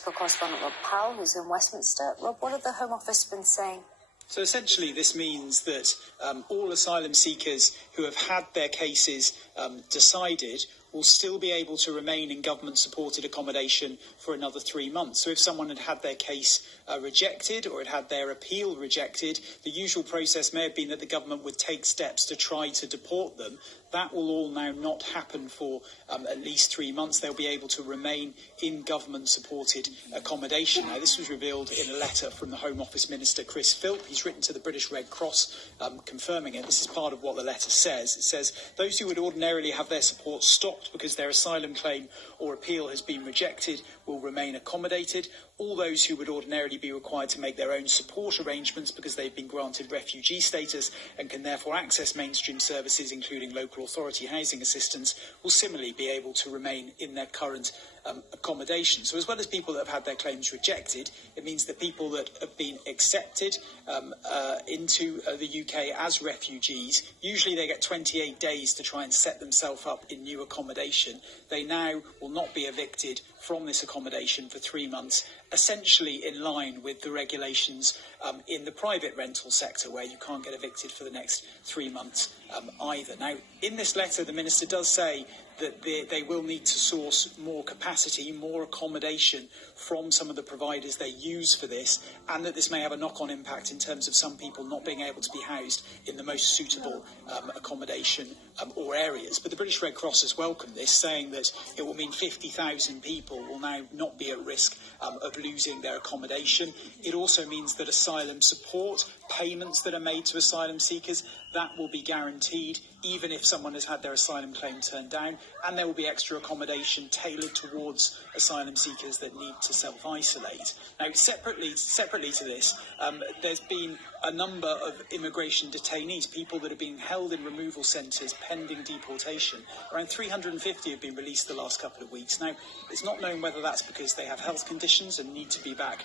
political correspondent Rob Powell, who's in Westminster. Rob, what have the Home Office been saying? So essentially this means that all asylum seekers who have had their cases decided will still be able to remain in government-supported accommodation for another 3 months. So if someone had had their case rejected or had their appeal rejected, the usual process may have been that the government would take steps to try to deport them. That will all now not happen for at least 3 months. They'll be able to remain in government-supported accommodation. Now, this was revealed in a letter from the Home Office Minister, Chris Philp. He's written to the British Red Cross confirming it. This is part of what the letter says. It says, those who would ordinarily have their support stopped because their asylum claim or appeal has been rejected will remain accommodated. All those who would ordinarily be required to make their own support arrangements because they've been granted refugee status and can therefore access mainstream services, including local authority housing assistance, will similarly be able to remain in their current accommodation. So as well as people that have had their claims rejected, it means that people that have been accepted into the UK as refugees, usually they get 28 days to try and set themselves up in new accommodation. They now will not be evicted from this accommodation for 3 months, essentially in line with the regulations in the private rental sector, where you can't get evicted for the next 3 months either. Now, in this letter, the Minister does say that they will need to source more capacity, more accommodation from some of the providers they use for this, and that this may have a knock-on impact in terms of some people not being able to be housed in the most suitable accommodation or areas. But the British Red Cross has welcomed this, saying that it will mean 50,000 people will now not be at risk of losing their accommodation. It also means that asylum support, payments that are made to asylum seekers, that will be guaranteed even if someone has had their asylum claim turned down, and there will be extra accommodation tailored towards asylum seekers that need to self-isolate. Now, separately to this, there's been a number of immigration detainees, people that have been held in removal centres pending deportation. Around 350 have been released the last couple of weeks. Now, it's not known whether that's because they have health conditions and need to be back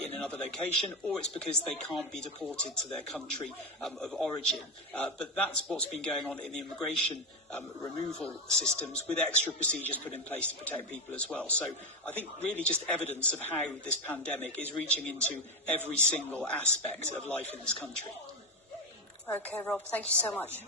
in another location, or it's because they can't be deported to their country of origin. But that's what's been going on in the immigration removal systems, with extra procedures put in place to protect people as well. So I think really just evidence of how this pandemic is reaching into every single aspect of life in this country. OK, Rob, thank you so much.